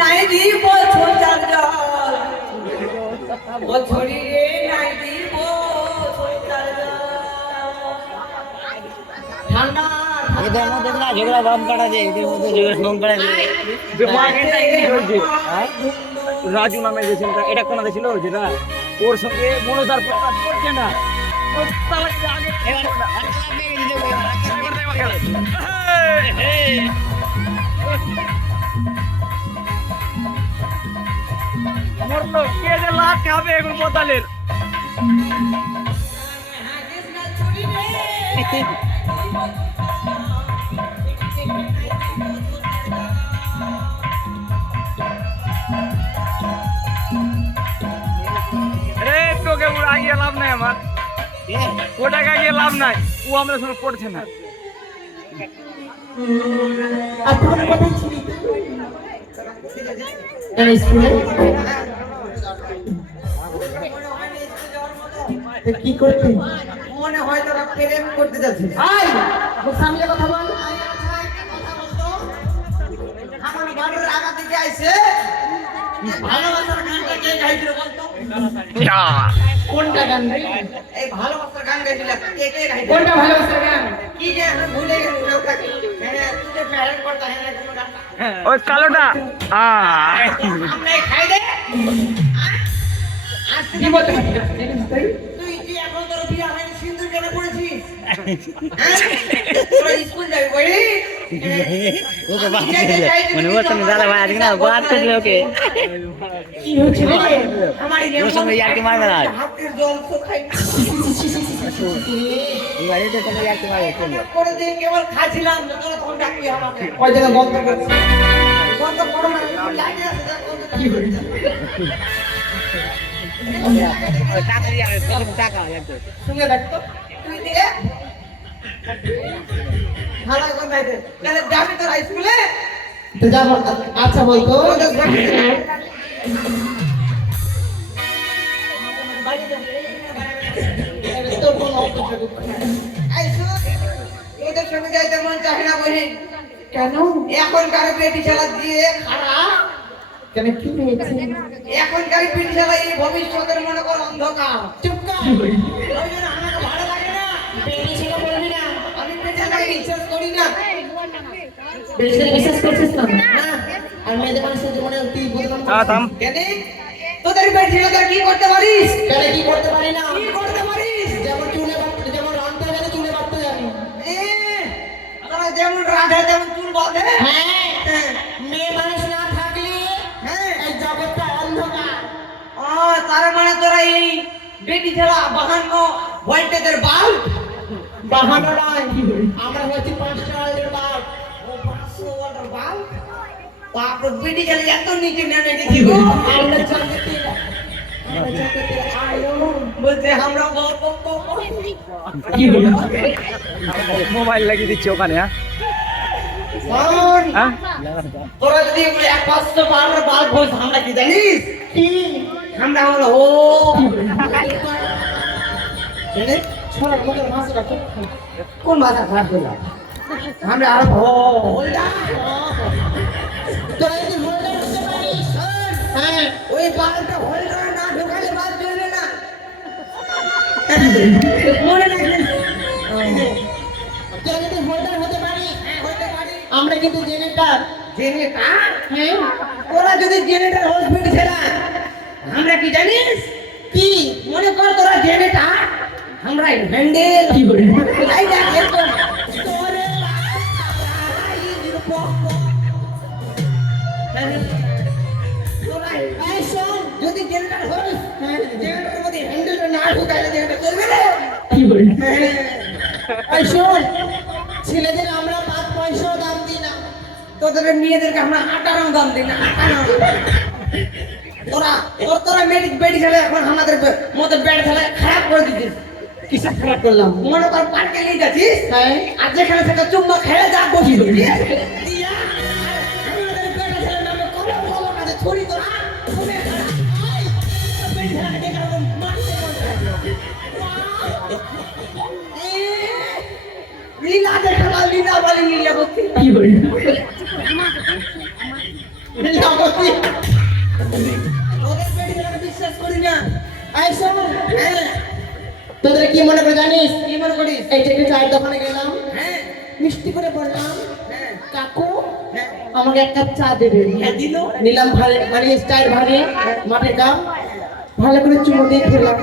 নাই দিব ছোটার জল ও ছড়ি রে নাই দিব ছোটার জল ঠান্ডা এদের মধ্যে না ঝগড়া বাম কাটা যায়, এদের মধ্যে ঝগড়া বাম কাটা যায়। রাজু নামে যে ছেলেটা, এটা কোন ছিল যেটা ওর সঙ্গে মনোদার প্রকাশ করছে না। মরলো কে যে লাখ খাবে এখন বোতালের। তোকে ওরা গিয়ে লাভ নাই, আমার ওটাকে গিয়ে লাভ নাই, ও আমাদের সঙ্গে পড়ছে না। কি করতে মনে হয় তোরা প্রেম করতে যাচ্ছিস? সামনে কথা বল। আমার বাড়ির আগা দিকে আইছে ভালোবাসার গানটা কে গাইছিল বলতো? কোনটা গান রে? এই ভালোবাসার গান গাইছিল কে কে গাইছিল? কোনটা ভালোবাসার গান? কি যে আমি ভুলে গেছি লোকটাকে। মানে তুই যে প্যারেন্ট করতে হয় না কোন গানটা? ওই কালোটা আমরা খাই দে। আজ কি বলতে তুই কি এখন তোর বিয়ে হয়নি সিন্দুর কেন পড়েছিস? তোরা স্কুল যাবি বলি? ওকে বাদ দিলে মানে ওর সঙ্গে দাদা ভাই আজকে না বাদ করে দিলে ওকে। কি হচ্ছে রে? আমার ওর সঙ্গে ইয়ার্কি মারবে না। হাতের জল তো খাই না। এই বাড়িতে তো ইয়ার্কি মারবে কেন? করে দিয়ে কেবল খাচ্ছিলাম তোরা তখন ডাকবি আমাকে। ওই জায়গা বন্ধ করছি। বন্ধ করো না, লাগে আছে কি হচ্ছে? টাকা লাগবে শুনে দেখতো তুই দিলে ভালো করে বাইরে তাহলে যাবি তোর স্কুলে তো যাব। আচ্ছা বলতো ওদের সঙ্গে যাইতে মন চায় না বলি কেন? এখনকার বেটি ছেলা দিয়ে খারাপ কেন কি হয়েছে? এখনকার বেটি ছেলা এই ভবিষ্যতের মনে কর অন্ধকার। চুপ কর, ওই জন্য আমাকে ভালো লাগে না। বেটি ছেলা বলবি না, আমি বেটি ছেলাকে বিশ্বাস করি না। বেটি ছেলা বিশ্বাস করছিস না? না, আর মেয়েদের মানুষের জীবনে তুই বলতাম কেন? তোদের বেটি ছেলেদের কি করতে পারিস? কেন কি করতে পারি না? কি করতে পারিস? যেমন চুলে বাঁধতে, যেমন রাঁধতে জানি চুলে বাঁধতে জানি। তোরা যেমন রাঁধে তেমন চুল বাঁধে। হ্যাঁ, মেয়ে মানুষ না থাকলে এই জগৎটা অন্ধকার। তার মানে তোরা এই বেটি ছেলা বাহান্ন ভোল্টেজের বাল্ব? বাহান্ন নয়, আমরা হচ্ছি 500 ওয়াটের বাল্ব। ও 500 ওয়াটের বাল্ব? তারপর বেটি ছেলে এত নিচে নেমে গেছি গো। আমরা জগতে বলতে আমরা কি হলো? মোবাইল লাগিয়ে দিচ্ছি ওখানে। তোরা যদি 500 বাল্বের বাল্ব বল আমরা কি জানিস? কি আমরা হলো ও কোন ভাষা খারাপ করলাম আমরা আর হ্যাঁ ওই বাল্বটা হোল্ডার না ঢোকালে বাল্ব জ্বলবে না। মনে রাখবেন যদি হোল্ডার হতে পারি আমরা কিন্তু জেনারেটর। জেনারেটর? হ্যাঁ, ওরা যদি জেনারেটর হসপিটাল ছেড়া আমরা কি জানিস? কি মনে কর তোরা জেনারেটর আমরা হ্যান্ডেল কি করি? এই দেখ এরকম তোরে যদি জেনারেটর হস জেনারেটরের মধ্যে হ্যান্ডেল না ঢুকাইলে জেনারেটর চলবে না। কি করি? এই শোন, ছেলেদের আমরা 5 পয়সাও দাম দিই না, তোদের মেয়েদেরকে আমরা 18 দাম দিই না। তোরা বেটি ছেলে এখন আমাদের মতো বেড়ে ছেলে খারাপ করে দিচ্ছিস। কিসা খারাপ করলাম? মনে কর পার্কে নিয়ে যাচ্ছিস আর যেখানে সেটা চুম্বক খেয়ে যা বসি দিয়া আমাদের বেড়ে ছেলের নামে কলম কলম আছে ছুরি তোরা বেটি ছেলে দেখে মারতে লীলা দেখা লীলা বলে লীলা করতে কি হইল? লীলা বাকি ওদের পেটি ছেলেকে বিশ্বাস করি না। এই শোন, হ্যাঁ, তোদের কি মনে করে জানিস? কি মনে করিস? এই যে একটা চায়ের দোকানে গেলাম, হ্যাঁ, মিষ্টি করে বললাম, হ্যাঁ, কাকু হ্যাঁ, আমাকে এক কাপ চা দেবে। হ্যাঁ, দিল। নিলাম ভালো, মানে স্টাইল ভাগে মাঠে কাপ, ভালো করে চুমো দিয়ে খেলাম।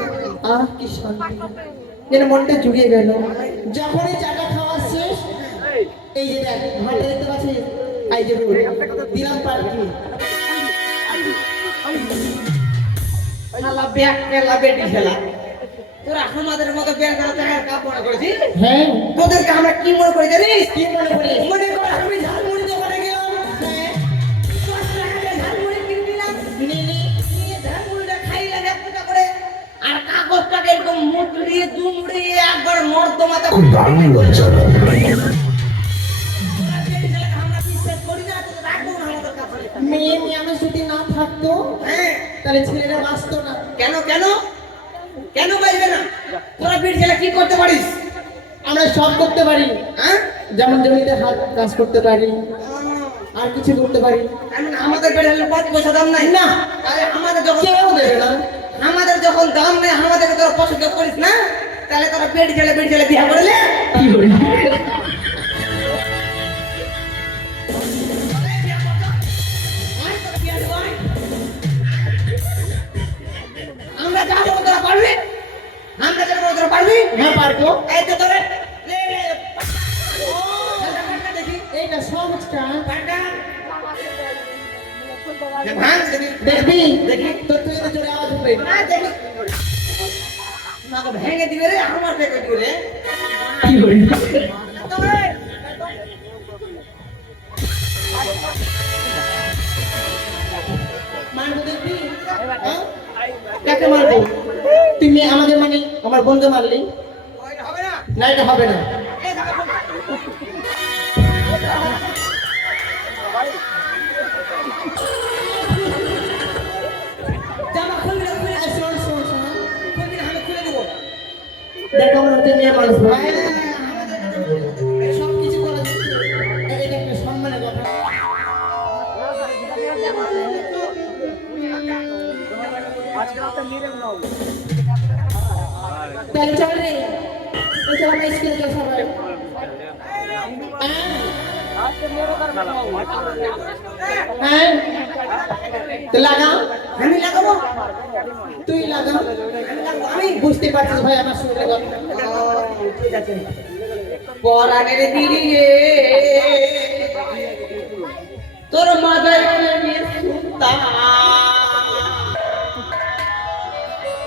আহ কি শান্তি, যেন মনটা জুড়িয়ে গেল। যখনই চাটা খাওয়া শেষ, এই যে দেখ মাঠে দেখতে পাচ্ছিস, এই যে রোড দিলাম পার্টি। শালা ব্যাগ খেলা বেটি খেলা। তোরা আমাদের মতো ব্যাগ খেলা টাকার কাপ মনে করেছিস? হ্যাঁ, তোদেরকে আমরা কি মনে করি জানিস? কি মনে করিস? মনে কর আমি ঝালমুড়ি দোকানে গেলাম, 10 টাকা দিয়ে ঝালমুড়ি কিনে নিলাম, নিয়ে ঝালমুড়িটা খাইলাম 1 টাকা করে, আর কাগজটাকে এরকম মুড়িয়ে দুমড়িয়ে একবার মর্দমাতে দারুণ লজ্জাজনক। আমরা বিশ্বাস করি না, তো রাখবো না আমাদের কাছে। মেয়ে আমি যদি না থাকতো হ্যাঁ, তাহলে ছেলেরা বাঁচতো না। কেন কেন কেন বাজবে না? তোরা বীর ছেলে কি করতে পারিস? আমরা সব করতে পারি, হ্যাঁ, যেমন জমিতে হাত কাজ করতে পারি, আর কিছু করতে পারি। এমন আমাদের বেড়ে 5 পয়সা দাম নাই না। তাহলে আমাদের যখন কেউ দেবে না। আমাদের যখন দাম নেই, আমাদেরকে তোরা পছন্দ করিস না, তাহলে তোরা বেড়ি ছেলে বিয়ে করলে আমরা যাবো, তোরা পারবি? আমরা যাবো, তোরা পারবি? হ্যাঁ পারবো। এই তো তোরে লে লে ও দেখি এইটা সহজটা পাটা ভাঙ দেখি দেখবি, দেখি তো তুই তো জোরে আওয়াজ উঠবে। না দেখি না তো ভেঙে দিবে রে, আমার ভেঙে দিবে রে। মারবো দেখবি? হ্যাঁ? কাকে মারবো? তুমি আমাদের মানে আমার বন্ধু মারলি ওইটা হবে না। না, এটা হবে না। এই দেখো, জামা খুলবি না, খুলে এই শোন, শোন, শোন। খুলবি না, আমি খুলে দেবো। দেখ আমার হচ্ছে মেয়ে মানুষ ভাই, হ্যাঁ, আমাদের সব কিছু করা যাচ্ছে। এটা একটা সম্মানের কথা। তাহলে চল রে, তো চল আমরা স্কুলে যাই সবাই। হ্যাঁ, তো লাগা, আমি লাগাবো, তুই লাগা। আমি লাগাবো, আমি বুঝতে পারছিস ভাই আমার শরীরে কথা। ঠিক আছে। পরাণের দিদি রে, তোর মাথায় করে নিয়ে সুতা।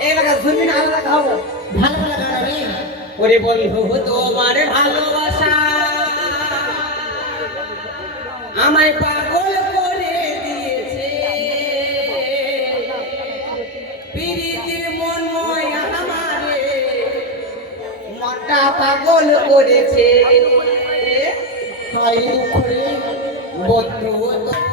এই লাগা শুনবি না, আলাদা খাবো। ভালো লাগা রে। ওরে বন্ধু তোমার ভালোবাসা আমায় পাগল করে দিয়েছে, প্রীতির মনময় আমারে মনটা পাগল করেছে। হাই দুঃখ রে। বন্ধু তোমার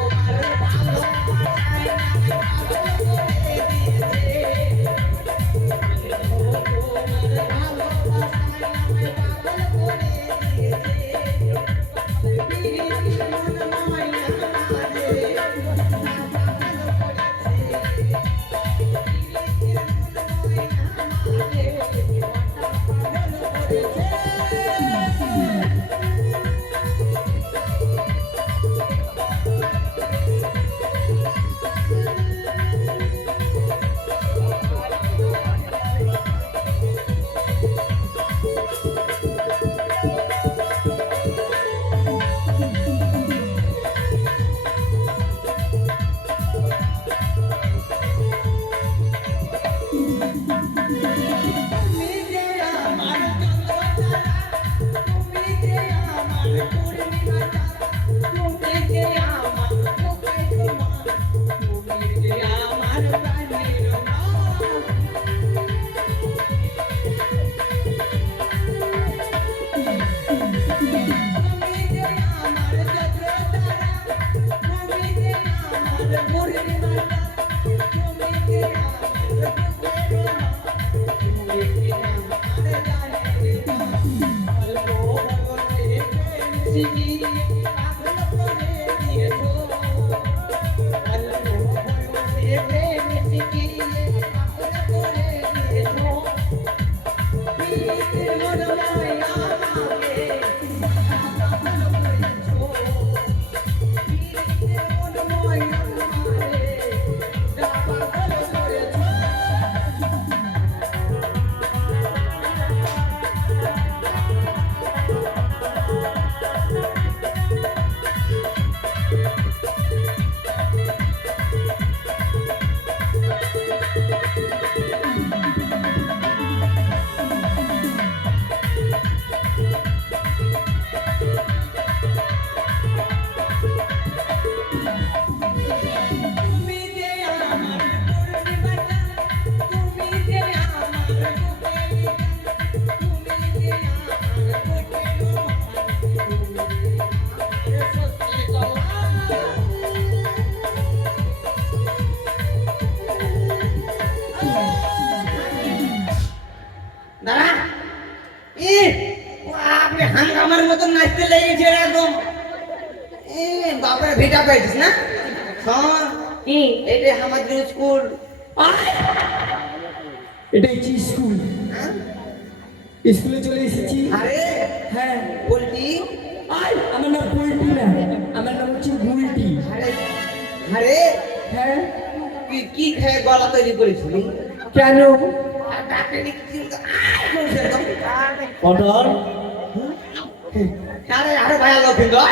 পাইছিস না শোন কি এইটা আমাদের স্কুল এটা হচ্ছে স্কুল হ্যাঁ? স্কুলে চলে এসেছি আরে হ্যাঁ বলটি আয় আমার নাম বুলটি না আমার নাম হচ্ছে বুলটি আরে আরে হ্যাঁ তুই কি খেয়ে গলা তৈরি করেছিলি কেন আর ডাক্তার কি করছে একদম? পটল আরে আরে ভাই লক্ষিন্দর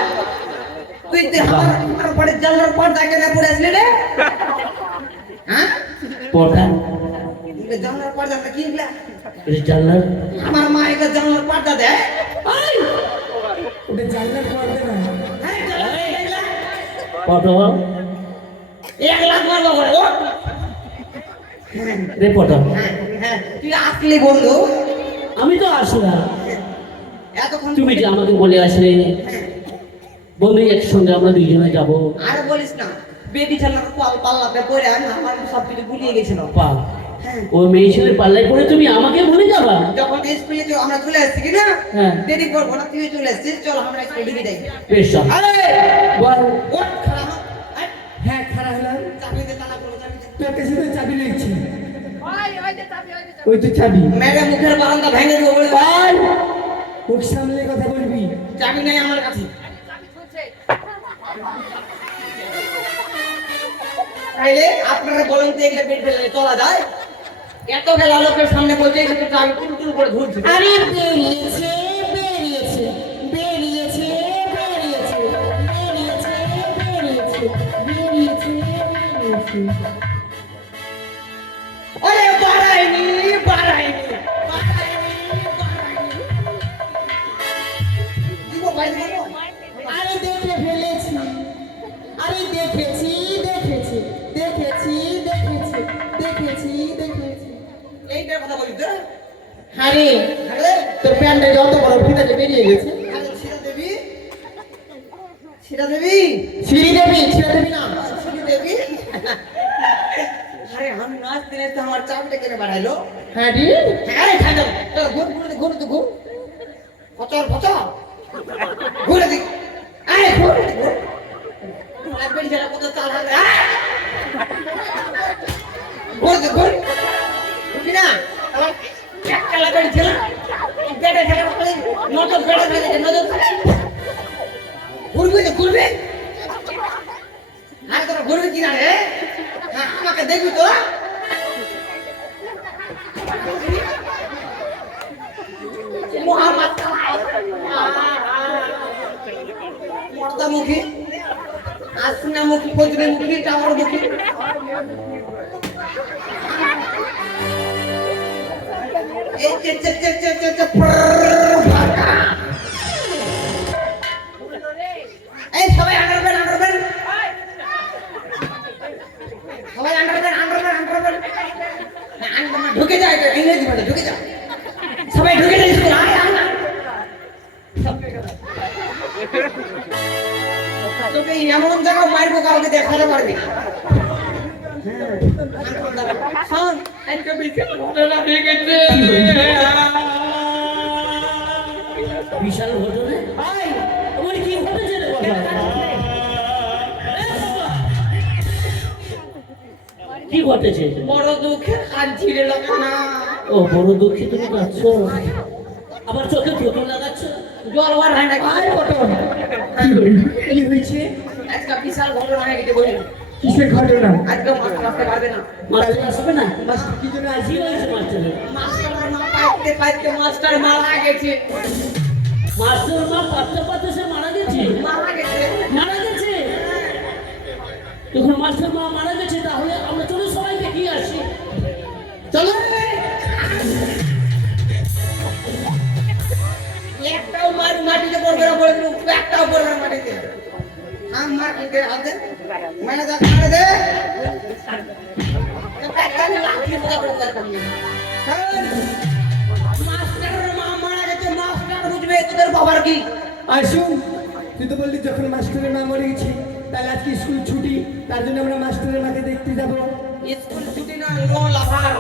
তুই তুই আমার পরে জানলার পর্দা কেনে পড়ে আসলি রে হ্যাঁ পটল জানলার পর্দাটা কি এগুলা এটা জানলার আমার মা এটা জানলার পর্দা দেয় ওটা জানলার পর্দা না হ্যাঁ, জানলার পর্দা এগুলা। পটল 1 লাখ মারবো করে ও রে পটল হ্যাঁ হ্যাঁ তুই আসলি বন্ধু আমি তো আসলাম এতক্ষণ তুমি যে আমাকে বলে আসলে বন্ধু একসঙ্গে আমরা দুইজনে যাব আর বলিস না বেবি ছেলের পাল্লাতে পড়ে আমার সব কিছু গুলিয়ে গেছিল পা হ্যাঁ ও মেয়ে ছেলের পাল্লায় পড়ে তুমি আমাকে বলে যাবা যখন স্কুলে আমরা চলে আসছি কি না হ্যাঁ। দেরি করবো না তুই চলে আসছিস চল আমরা স্কুলে ঢুকে যাই বেশ চল। আরে বল ওঠ খারাপ হ্যাঁ খারাপ হলাম চাবিতে তালা পড়ে চাবিতে তোর কাছে তো চাবি রয়েছে ওই তো চাবি ম্যাডাম মুখের বারান্দা ভেঙে দেবো বলে বল মুখ সামলে কথা বলবি চাবি নেই আমার কাছে তাইলে আপনারা বলেন তো এগুলো পেট ফেলে চলা যায় এত গেল লোকের সামনে বলছে এগুলো চাবি টুল করে ধরছে আরে বেরিয়েছে বেরিয়েছে বেরিয়েছে বেরিয়েছে বেরিয়েছে বেরিয়েছে বেরিয়েছে বেরিয়েছে ওরে বাড়াইনি বাড়াইনি বাড়াইনি বাড়াইনি দিব ভাই দিব আরে দেখে ফেলেছি আরে দেখেছি দেখেছি দেখেছি দেখেছি দেখেছি দেখেছি এইটার কথা বলি তো আরে আরে তোর প্যান্টটা যত বড় ফিতাতে বেরিয়ে গেছে আরে সিরা দেবী সিরা দেবী সিঁড়ি দেবি ছিঁড়ে দেবি না সিরা দেবী আরে আমি নাচতে নাচতে আমার চাপটা কেন বাড়াইলো হ্যাঁ রে হ্যাঁ খাইলো ঘুর ঘুর ঘুর তো ঘুর ফচর ফচর ঘুরে দিক আরে ঘুর ঘুর আর বেড়ি যারা কত চাল হবে ঘুর দে ঘুর ঘুরবি না আমার একটা লাগাড়ি ছিল বেড়ে খেলে নজর বেড়ে ফেলে নজর ঘুরবি তো ঘুরবি আরে তোরা ঘুরবি কিনা রে হ্যাঁ আমাকে দেখবি তো মোহাম্মদ মর্দামুখী আসনামুখী ফজরেমুখী টাওয়ারমুখী এই চে চে চে চে চে চে এই সবাই আন্ডারপ্যান্ট আন্ডারপ্যান্ট সবাই আন্ডারপ্যান্ট আন্ডারপ্যান্ট আন্ডারপ্যান্ট ঢুকে যায় এটা ইংরেজি বলে ঢুকে যাও সবাই ঢুকে যায় স্কুল আয় আয় আয়। তোকে এমন জায়গায় মারবো কাউকে দেখাতে পারবি না। শোন, একটা বিকেল ঘটনা হয়ে গেছে। বিশাল ঘটনা আয় আমার কি ঘটেছে রে বাবা? কি ঘটেছে বড় দুঃখে কাঁদছি রে না ও বড় দুঃখে তুমি কাঁদছ আবার চোখে থুতু লাগাচ্ছ জল বার হয় না আয় পটল কি হয়েছে আজকে বিশাল ঘটনা হয়ে গেছে বলি কিসের ঘটনা আজকে মাস্টার আসতে পারবে না মাস্টার আসবে না মাস্টার কি জন্য কি আসি হয়েছে মাস্টারের মাস্টার না পাইতে পাইতে মাস্টার মারা গেছে মাস্টার মা পাত্তা পাত্তা সে মারা গেছে মারা গেছে মারা গেছে যখন মাস্টার মা মারা গেছে তাহলে আমরা চলো সবাই দেখি আসি চলো একটাও মাটিতে পড়বে না বলে দিলুম, একটাও পড়বে না মাটিতে আমার কিনতে হবে মানে যা করে দে একটা লাঠি মজা করে দরকার নেই মাস্টারের মা মারা গেছে মাস্টার বুঝবে তোদের বাবার কি আসুন তুই তো বললি যখন মাস্টারের মা মরে গেছে তাহলে আজকে স্কুল ছুটি তার জন্য আমরা মাস্টারের মাকে দেখতে যাবো স্কুল ছুটি না লো লাফার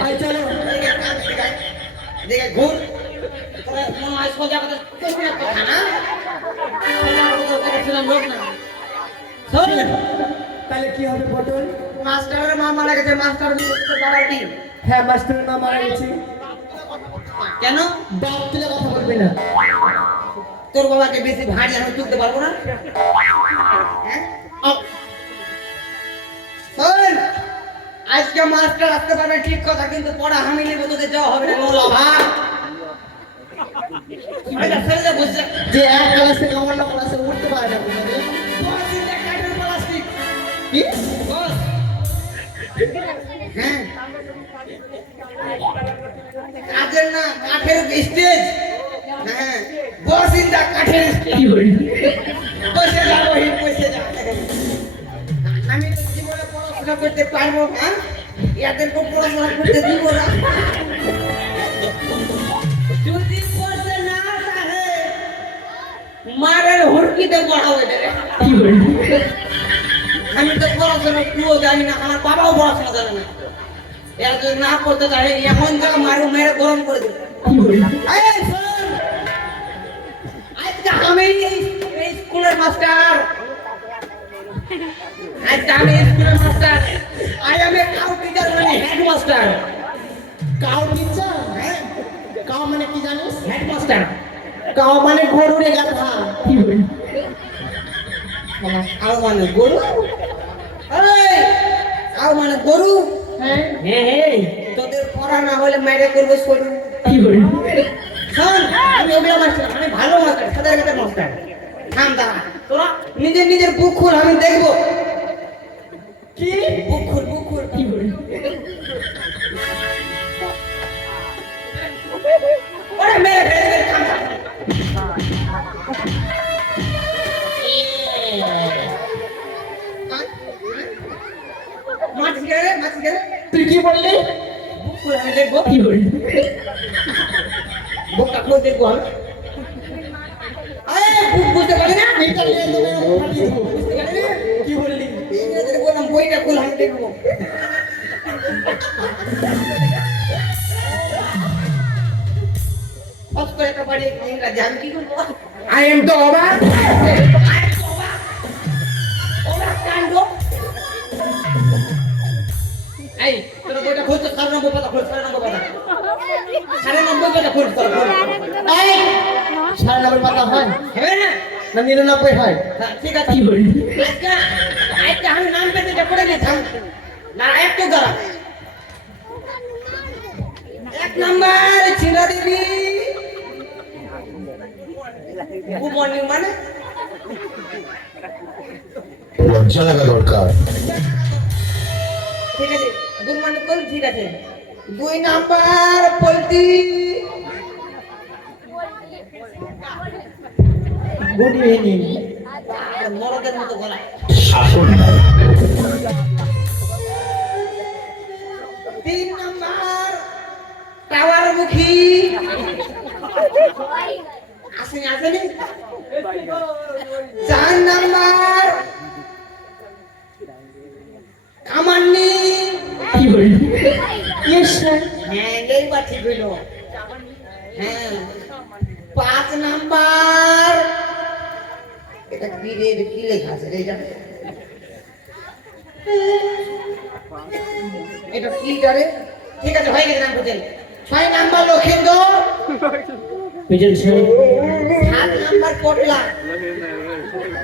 আয় চলো দেখে ঘুর তোরা মনে হয় সোজা কথা করবি না কথা না সোজা কথা করেছিলাম লোক না শোন, তাহলে কি হবে পটল? মাস্টারের মা মারা গেছে, মাস্টার বাবার কি? হ্যাঁ, মাস্টারের মা মারা গেছে। কেন? বাপ তুলে কথা বলবি না। তোর বাবাকে বেশি ভারী আমি তুলতে পারবো না। হ্যাঁ? শোন, আজকে মাস্টার আসতে পারবে ঠিক কথা, কিন্তু পড়া আমি নেবো, তোদের যাওয়া হবে না। নোলা ভাই এটা ছেড়ে বসে যে এক ক্লাস থেকে অন্য ক্লাসে উঠতে পারে না বুঝলি? প্লাস্টিক কি? বস। হ্যাঁ, কাঠের না, কাঠের স্টেজ। হ্যাঁ, বস ইন দা কাঠের স্টেজ। বসে যা রহিম, বসে যা। আমি তো জীবনে পড়াশোনা করতে পারবো না, ইয়াদের তো পড়াশোনা করতে দিব না। যদি বসে না থাকে মারের হুড়কিতে পড়াবো এদের। আমি তো পড়াশোনা পুরো জানি না, আমার বাবাও পড়াশোনা জানে না। এরা যদি না করতে চায় এখন যা মারু মেরে গরম করে দেবে। এই শোন, আজকে আমি এই স্কুলের মাস্টার। আজকে আমি স্কুলের master. I M a cow teacher, মানে হেডমাস্টার। Cow teacher? হ্যাঁ, কাউ মানে কি জানিস? হেডমাস্টার। কাউ মানে গরু রে গাধা। কাউ মানে গরু? এই, কাউ মানে গরু? হ্যাঁ। হ্যাঁ, তোদের পড়া না হলে মেরে করবে সরু। শোন, আমি ওগুলো মাস্টার, আমি ভালো মাস্টার, সাদার কাছে মাস্টার। থাম দাঁড়া, তোরা নিজের নিজের বুক খুল, আমি দেখবো। কি? বুক খুল, বুক খুল। ওরে মেরে ফেলে, থাম থাম। মাছ গেলে, মাছ গেলে। তুই কি বললি? বুক খুল, আমি দেখবো। বুকটা খুল, দেখবো আমি। আরে বুক বুঝতে পারি না? এটা নিয়ে তোকে ফাটিয়ে দেবো। বুঝতে পারি না? কি বললি? ইংরেজিতে বললাম বইটা খুল, আমি দেখবো। অফ করে একটা বাড়ি ইংরাজি, আমি কি করবো? I am the অবাক। অবাক কাণ্ড। এই, তোরা বইটা খুলছো, 6 নম্বর পাতা খুল, 6 নম্বর পাতা। 9.5 পাতা খুল, তোরা খুল। এই 9.5 পাতা হয় হবে না? না 99 হয়? হ্যাঁ, ঠিক আছে। আজকে আজকে আমি নাম পেতে পড়ে গেছিলাম না, একটু দাঁড়া। 1 নাম্বার ছিনা দেবী। গুড মর্নিং মানে লজ্জা লাগা দরকার। ঠিক আছে, গুড মর্নিং কর, ঠিক আছে। 2 নাম্বার পলটি। Good evening. মরদের মতো গলা। শাসন নাই। 3 নাম্বার টাওয়ার মুখী। আসেনি আসেনি। 4 নাম্বার কামান্নি। Yes sir. হ্যাঁ, এইবার ঠিক হইলো। হ্যাঁ, 5 নাম্বার এটা কি রে, এটা কি লেখা আছে রে? এটা কি রে? ঠিক আছে, হয়ে গেছে নাম বুঝেন। 6 number Lakshendra. Present sir. 7 number Potla.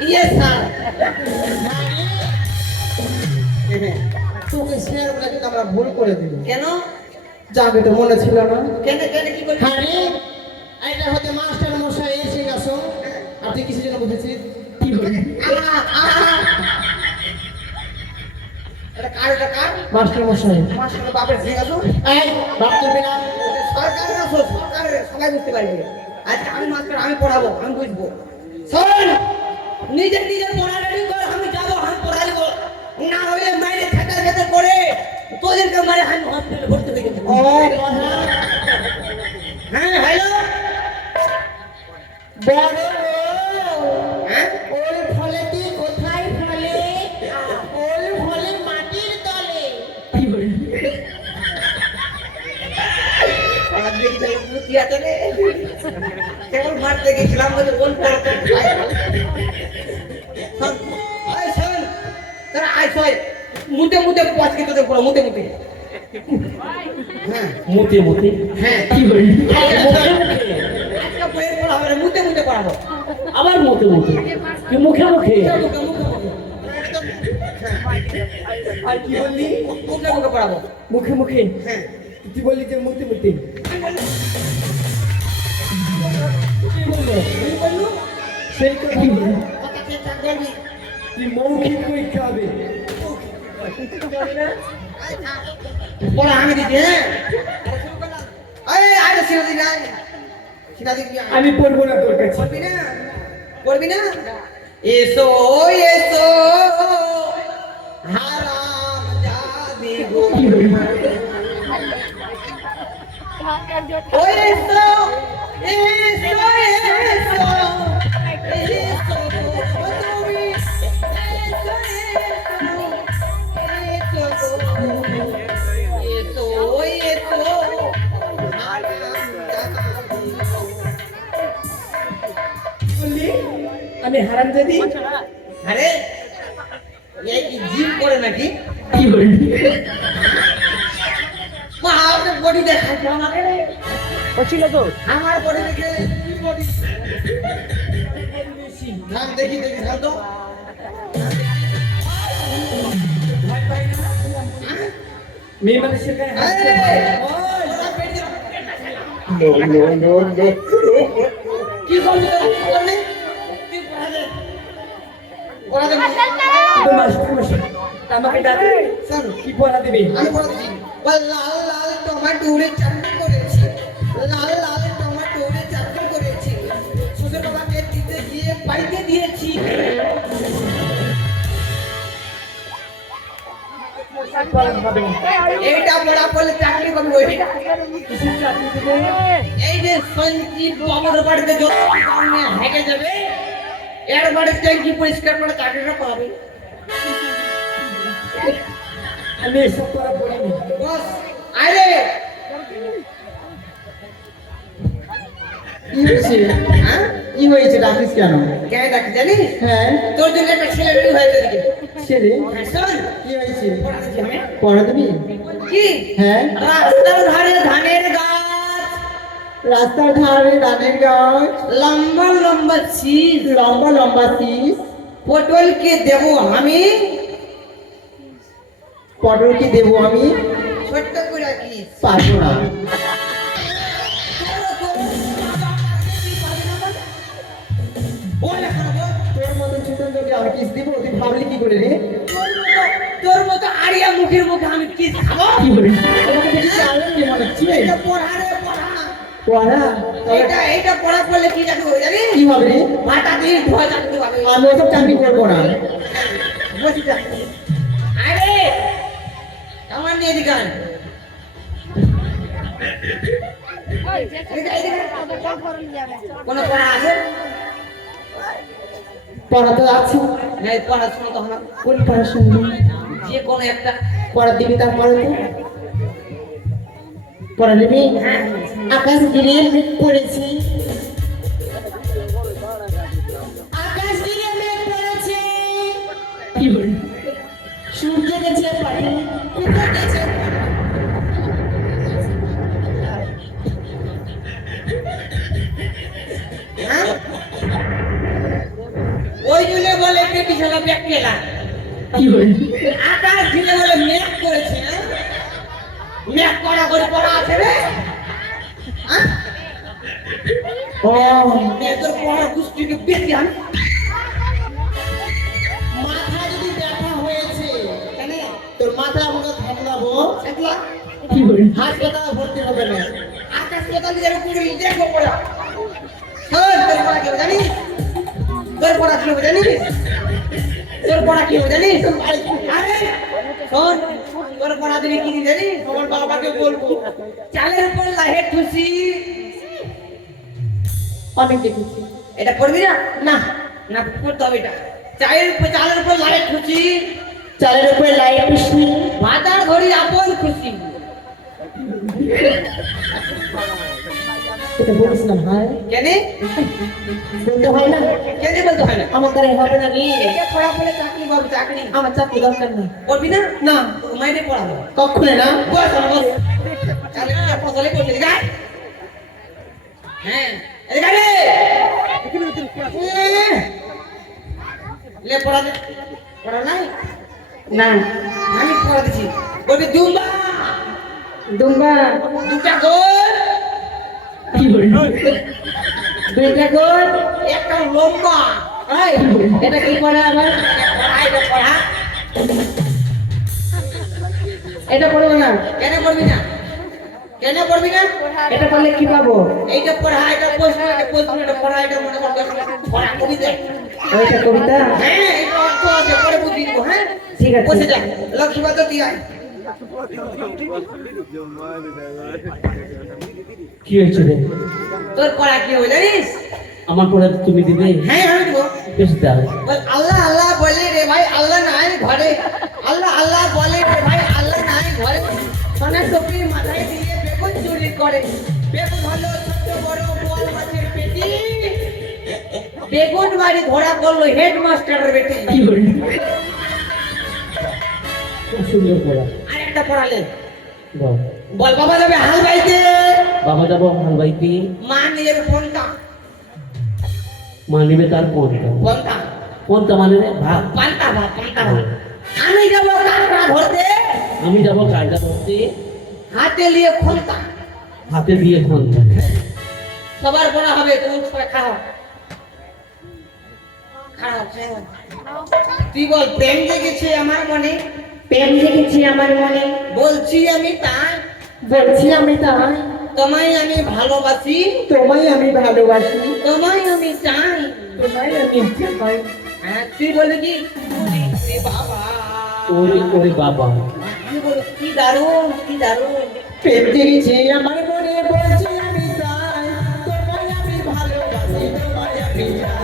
Yes sir. তোকে স্যার বলে কিন্তু আমরা ভুল করে দিল। কেন? যাকে তো মনে ছিল না। কেন কেন কি করলি? হ্যাঁ রে, এটা হতে মাস্টার মশাই এসে গেছো। আপনি কিসের জন্য বসেছেন? আহা, আহা। এটা কার, এটা কার? মাস্টার মশাই। মাস্টার বাপের ঠিক আছে। এই বাপ তুলবি না। সরকারের না, সরকারের সবাই বুঝতে পারবে। আজকে আমি মাস্টার, আমি পড়াবো, আমি বুঝবো। শোন, নিজের নিজের পড়া রেডি কর, আমি যাবো, আমি পড়া দেবো। না হলে মাইরে খেতে খেতে করে তোদেরকে মারে আমি হসপিটালে ভর্তি হয়ে গেছি। ও কথা হ্যাঁ, হ্যালো। বড় হ্যাঁ, ওল ফলেটি কোথায় ফলে? ওল ফলে মাটির তলে। আমার দিকে তো একটু কি আছে রে? কেবল মারতে গেছিলাম বলে বল পড়তে। শোন, এই শোন, সয় মুতে মুতে পাঁচকে তোদের পড়া মুতে মুতে হ্যাঁ মুতে মুতে হ্যাঁ কি বলি আজকে বইয়ের পড়া হবে না, মুতে মুতে পড়াবো আবার মুতে মুতে কি মুখে মুখে আর কি বললি? মুখে মুখে পড়াবো মুখে মুখে। হ্যাঁ তুই বললি যে মুতে মুতে। সেই কথা কথা চেষ্টা করবি কি মৌখিক পরীক্ষা হবে? পড়া আমি দিচ্ছি হ্যাঁ আরে সিনা দিবি আয় সিনা দিবি আয়। আমি পড়বো না তোর কাছে। পড়বি না পড়বি না এসো এসো হারাম জাদি গো ও এসো এসো এসো এসো তুমি এসো এসো এসো হারাম জাদি বললি আমি হারামজাদি? আরে এই কি জিম করে নাকি কি বলি আমার বডি দেখাচ্ছে আমাকে রে। হচ্ছিল তো আমার বডি দেখে কি বডি নাম দেখি দেখি ধার তো মেয়ে মানুষের গায়ে হাত এই, ওই, ওরা পেট দিয়ে- no. কি করবি তোরা? কি করবি? তুই পড়া দে। তো মাস্টার মশাই, আমাকে ডাকে শোন, কি পড়া দেবে? আমি পড়া দিচ্ছি। বল, লাল লাল টমেটোরে চাটনি করেছি, লাল লাল টমেটোরে চাটনি করেছি, শ্বশুর বাবাকে দিতে গিয়ে বাড়িতে দিয়েছি। এইটা পড়া পড়লে চাকরি কবে হইবে? এই যে সঞ্জীব বাবুর বাড়িতে যত কারণে হেঁটে যাবে এর বাড়ির ট্যাঙ্কি পরিষ্কার করে চাকরিটা পাবে। আমি এসব পড়া পড়িনি। বস আরে কি হয়েছে? হ্যাঁ কি হয়েছে ডাকিস কেন? কে ডাকি জানিস? হ্যাঁ তোর জন্য একটা ছেলে বেরি হয়েছে এদিকে। ছেলে হ্যাঁ, শোন, কি হয়েছে? পড়া দিচ্ছি আমি। পড়া দিবি? কি হ্যাঁ রাস্তার ধারে ধানের গাছ, রাস্তার ধারে ধানের গাছ, লম্বা লম্বা শীষ, লম্বা লম্বা শীষ, পটলকে দেবো আমি পটলকে দেবো আমি, ছোট্ট করে কি পারবো না। তোর মতো ছোট লোকে আমি কিস দিব? তুই ভাবলি কি করে রে? তোর মতো আড়িয়া মুখের মুখে আমি কি খাবো? কি বলি? তোমাকে দেখি চালের কি মনে হচ্ছে? এটা পড়া রে পড়া। পড়া? এইটা পড়া করলে কি চাকরি হবে জানিস? কি হবে রে? ভাটা দিয়ে ধোয়া চাকরি হবে। আমি ওসব চাকরি করবো না। বসি যা। আরে আমার নিয়ে এদিকে আয়। কোনো পড়া আছে? পড়া তো আছে। নাই পড়াশোনা তো আমার কোন পড়া শুনবি? যে কোনো একটা পড়া দিবি তারপরে তো পড়া দিবি? আকাশ ঘিরে মেঘ পড়েছে, আকাশ ঘিরে মেঘ পড়েছে, কি বলি সূর্য গেছে পাটে, কুকুর গেছে। হ্যাঁ? ওই জন্য বলে পেটি শালা ব্যাগ কেলা। কি বলি আকাশ ঘিরে বলে মেঘ করেছে। হ্যাঁ? মেঘ করা করে পড়া আছে রে। হ্যাঁ? ও মেঘের পড়ার গোষ্ঠীকে বেশি আমি মাথা যদি ব্যথা হয়েছে কেন তোর মাথা আমরা থামলাবো, একলা কি বলি হাসপাতালে ভর্তি হবে না। আকাশ কোথায় যাবে কুড়ি দেখো পড়া শোন তোর পড়া কি হবে জানিস? তোর পড়া কি হবে জানিস? তোর পড়া কি হবে জানিস? আরে শোন তোর পড়া দিবি কি জানিস? আমার বাবাকে বলবো চালের উপর লাহে খুশি। অনেক দেখেছি। এটা পড়বি না? না, না পড়তে হবে এটা। চালের উপর লাহে খুশি, চালের উপরে লাইট খুশি, ভাতার ঘড়ি আপন খুশি। এটা বলিস না ভাই, কেন বলতে হয় না, কেন বলতে হয় না? আমার দ্বারা হবে না রে, এটা পড়া বলে চাকরি বাবু চাকরি আমার চাকরি দরকার নেই। করবি না? না, মাইনে পড়াবো। কখনো না। বস আমার বস। তাহলে ফসলে করবি না? হ্যাঁ, এদিকে আয় রে। লে পড়া দে। পড়া নাই? না, আমি পড়া দিছি। বলবি দুম্বা। দুম্বা, দুটা গোল, কি বলি দুইটা গোল, একটা লম্বা। এই, এটা কি করে আবার? এটা পড়া। এটা করবো না, কেন করবি না? কেন করবি না? এটা করলে কি পাবো? এইটা পড়া, এটা প্রশ্ন, এটা পড়া, এটা মনে কর পড়া কবিতা। ওইটা কবিতা? হ্যাঁ, এটা অর্থ আছে, পরে বুঝবি তো, হ্যাঁ? ঠিক আছে। বসে যা, লক্ষ্মীবাদ দিয়ে আয়। কি হয়েছে রে? তোর পড়া কি হইল জানিস? আমার পরে তুমি দিবে? হ্যাঁ, আমি দেবো। বেশ দাও। বল আল্লাহ আল্লাহ বলে রে ভাই, আল্লাহ নাই ঘরে। আল্লাহ আল্লাহ বলে রে ভাই, আল্লাহ নাই ঘরে। সোনার টুপি মাথায় দিয়ে বেগুন চুরি করে। বেগুন হলো ছোট বড় বোয়াল মাছের পেটি। বেগুন বাড়ি ধরা করলো হেডমাস্টারের বেটি। কি বলি খুব সুন্দর পড়া। আরেকটা পড়ালে দাও। বল বাবা যাবে হাল বাইতে, বাবা যাবো হাল বাইতে, মা নিয়ে ফোনটা মা নিবে তার কোনটা? ফোনটা কোনটা মানে রে? ভাত। পাল্টা ভাত, পাল্টা ভাত। আমি যাবো কাঁকড়া ধরতে, আমি যাবো কাজটা করতে, হাতে নিয়ে ফোনটা। হাতে দিয়ে খন্তা। সবার পড়া হবে, তুমি সবাই খাও খাও খাও। তুই বল প্রেম জেগেছে আমার মনে, প্রেম জেগেছে আমার মনে, বলছি আমি তাই, বলছি আমি তাই, তোমায় আমি ভালোবাসি, তোমায় আমি ভালোবাসি, তোমায় আমি চাই। তোমায় আমি চাই। হ্যাঁ, তুই বলে কি ওরে বাবা, ওরে ওরে বাবা, আমি বলি কি দারুণ, কি দারুণ। প্রেম জেগেছে আমার মনে, বলছি আমি তাই, তোমায় আমি ভালোবাসি, তোমায় আমি চাই।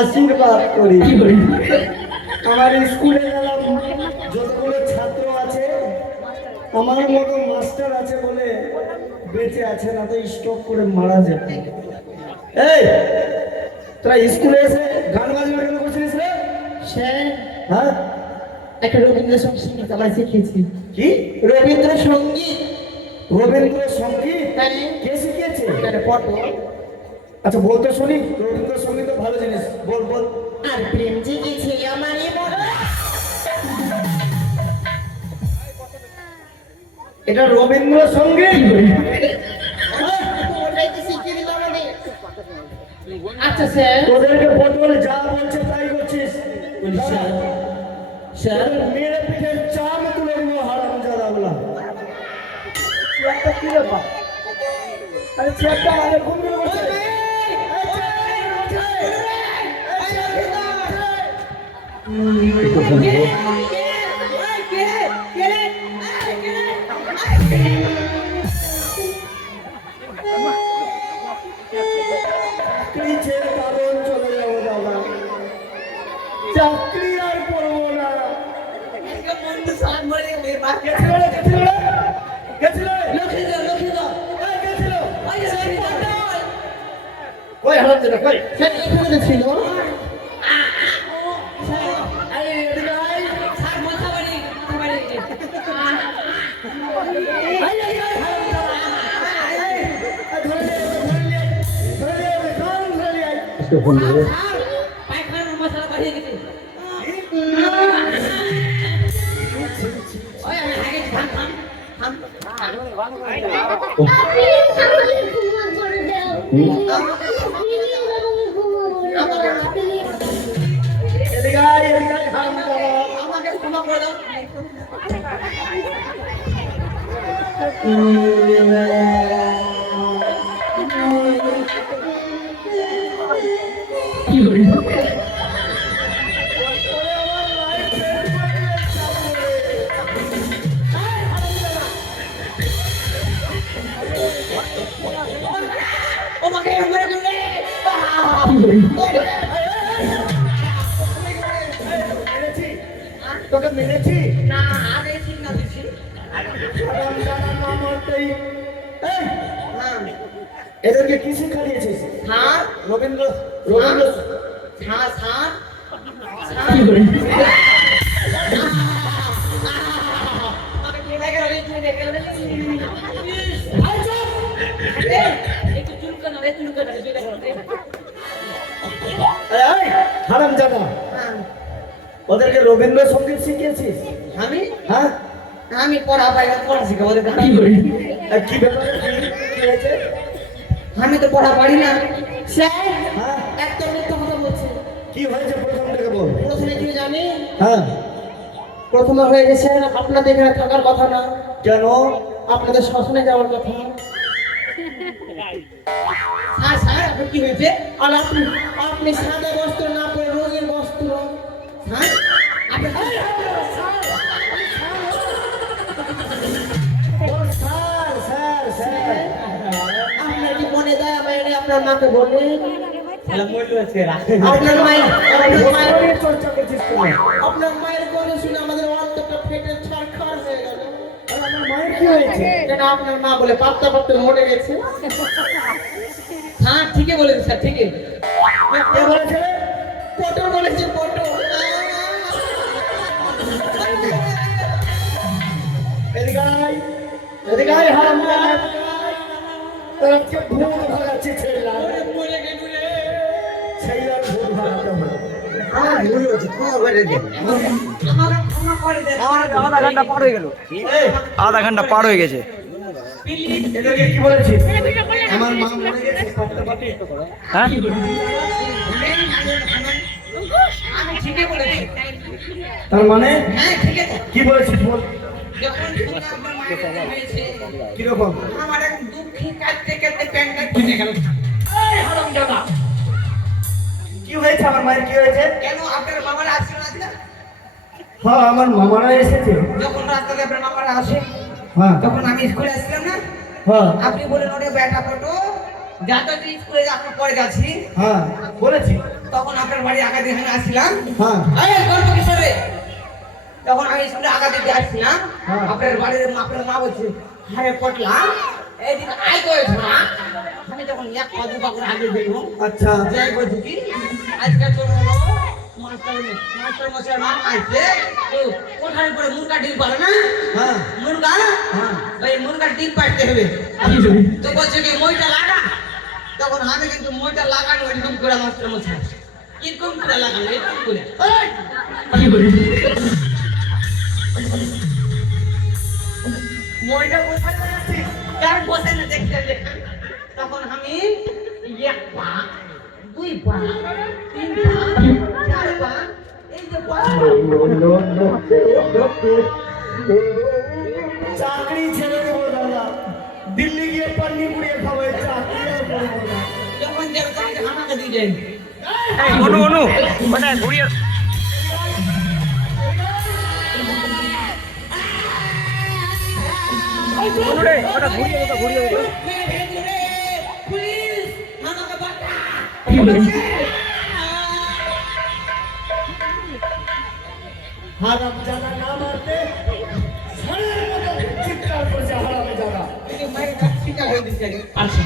আশীর্বাদ করি। কি বলি আমার স্কুলে গেলাম, যতগুলো ছাত্র আছে আমার মতো মাস্টার আছে বলে বেঁচে আছে, না তো স্টক করে মারা যেত। এই তোরা স্কুলে এসে গান বাজনা কেন করছিস রে? স্যার, হ্যাঁ, একটা রবীন্দ্রসঙ্গীত আমার শিখেছি। কি রবীন্দ্রসঙ্গীত? রবীন্দ্রসঙ্গীত হ্যাঁ, কে শিখিয়েছে? পটল আচ্ছা বলতে শুনি, রবীন্দ্রসঙ্গীত তো ভালো জিনিস, বল বল। আর প্রেম জেগেছে আমার মনে। এটা রবীন্দ্রসঙ্গীত? ওটাই তো শিখিয়ে দিল আমাদের। আচ্ছা স্যার, তোদেরকে পটল যা বলছে তাই করছিস? বলি, স্যার স্যার মেরে পিঠে চাম তুলে দিব হারামজাদা গুলা। চেয়ারটা কি ব্যাপার? আরে চেয়ারটা আমাদের কোন দিকে বসে? চাকরি ছেড়ে কারণ চলে যাবো দাদা, চাকরি আর করবো না। ওই হারামজাদা কই? স্যার এখানে তো ছিল। পায়খানার মশলা বাড়িয়ে গেছে। ওই আমি আগে থাম থাম থাম। এদিকে আয়, এদিকে আয়, হারামজাদা। আমাকে ক্ষমা করে দাও। Mm-hmm. তোকে মেরেছি না আরে ঠিক না দিছি হারামজাদা না মারতেই এই হ্যাঁ এদেরকে কি শিক্ষা দিয়েছিস হ্যাঁ রবীন্দ্র রবীন্দ্র হ্যাঁ হ্যাঁ কি করে এই হারামজাদা ওদেরকে রবীন্দ্রসঙ্গীত শিখিয়েছিস আমি হ্যাঁ আমি পড়া বাইরে পড়া শিখাবো কি করে আর কি ব্যাপারে কি হয়েছে আমি তো পড়া পারি না স্যার হ্যাঁ একটা মিথ্যা কথা বলছে। কি হয়েছে প্রথম থেকে বল প্রথমে কি জানি হ্যাঁ প্রথমে হয়ে গেছে আপনাদের এখানে থাকার কথা না, কেন আপনাদের শ্মশানে যাওয়ার কথা। স্যার স্যার আপনার কি হয়েছে আর আপনি আপনি সাদা বস্ত্র না পরে রঙিন বস্ত্র। হ্যাঁ আপনার ও স্যার স্যার স্যার আপনার কি মনে দেয় আমার এনে আপনার মাকে বললেন? আপনার শরীর চর্চা করছিস তুমি আপনার মায়ের কথা শুনে আমাদের অন্তরটা ফেটে ছারখার হয়ে গেল। আর আমার মায়ের কি হয়েছে কেন আপনার মা বলে পাত্তা পাত্তা মরে গেছে। হ্যাঁ ঠিকই বলেছেন স্যার ঠিকই কে বলেছে রে? পটল বলেছে পটল। এদিকে আয় এদিকে আয় হারামজাদা তোর আজকে ভূত ভাগাচ্ছি ছেলেরা ছেলেরা ভূত ভাগাতে হবে আমার করে দেন আধা ঘন্টা পার হয়ে গেল এই, আধা ঘন্টা পার হয়ে গেছে এদেরকে কি বলেছিস আমার মা মরে গেছে হ্যাঁ আমি ঠিকই বলেছি তার মানে হ্যাঁ ঠিক আছে কি বলেছিস বল যখন শুনে আপনার মায়ের কথা হয়েছে কিরকম আমার এক দুঃখী কাটতে কাটতে প্যান্টটা খুলে গেল এই হারামজাদা কি হয়েছে আমার মায়ের কি হয়েছে কেন আপনার মামারা আসছিল না হ্যাঁ আমার মামারা এসেছে যখন রাস্তাতে আপনার মামারা আসে হ্যাঁ তখন আমি স্কুলে আসছিলাম না হ্যাঁ আপনি বলেন ওরে ব্যাটা ফটো যাতে তুই স্কুলে আপনার পরে যাচ্ছি হ্যাঁ বলেছি তখন আপনার বাড়ি আগে দিয়ে আমি আসছিলাম হ্যাঁ এই গল্প কিশোরে তখন আমি স্কুলে আগে দিয়ে আসছিলাম হ্যাঁ। আপনার বাড়ির আপনার মা বলছে হারে পটলা এইদিকে আয় করেছো না আমি তখন এক পা দু পা করে আগে দেখবো আচ্ছা যাই বলছি কি আজকে তোর হলো মাস্টার মশাই নাম আসছে তো কোঠায় পরে মুরগা ডিম পারে না হ্যাঁ মুরগা হ্যাঁ ওই মুরগা ডিম পাড়তে হবে তো বলছে কি মইটা লাগা তখন আমি কিন্তু মইটা লাগানো এরকম করে মাস্টার মশাই এরকম করে লাগানো এরকম করে এই! কি করে মইটা কোথায় লাগাচ্ছিস কার বসে না দেখতে দেখতে তখন আমি এক পা দুই পা তিন পা চার পা এই যে পা চাকরি ছেড়ে দেবো দাদা দিল্লি গিয়ে পান্নি পুড়িয়ে খাবো এই চাকরি আর করবো না যখন যাবে তখন আমাকে দিয়ে দেন এই অনু অনু ওটা ঘুরিয়ে অনু রে ওটা ঘুরিয়ে দে তো ঘুরিয়ে দে পুলিশ আমাকে বাঁচা কি করে হারামজাদা না মারতে ষাঁড়ের মতো চিৎকার করছে হারামজাদা এই যে মায়ের কাছে শিকার হয়ে দিচ্ছে আচ্ছা